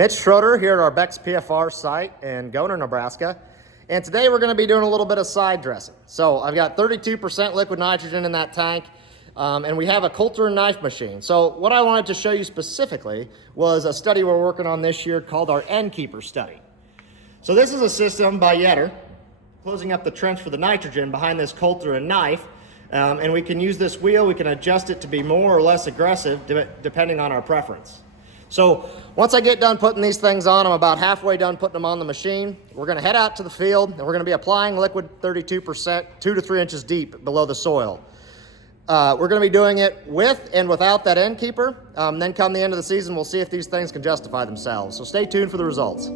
Mitch Schroeder here at our Beck's PFR site in Goner, Nebraska. And today we're going to be doing a little bit of side dressing. So I've got 32% liquid nitrogen in that tank, and we have a coulter and knife machine. So what I wanted to show you specifically was a study we're working on this year called our End Keeper study. So this is a system by Yetter, closing up the trench for the nitrogen behind this coulter and knife. And we can use this wheel, we can adjust it to be more or less aggressive depending on our preference. So once I get done putting these things on, I'm about halfway done putting them on the machine. We're gonna head out to the field and we're gonna be applying liquid 32%, 2 to 3 inches deep below the soil. We're gonna be doing it with and without that end keeper. Then come the end of the season, we'll see if these things can justify themselves. So stay tuned for the results.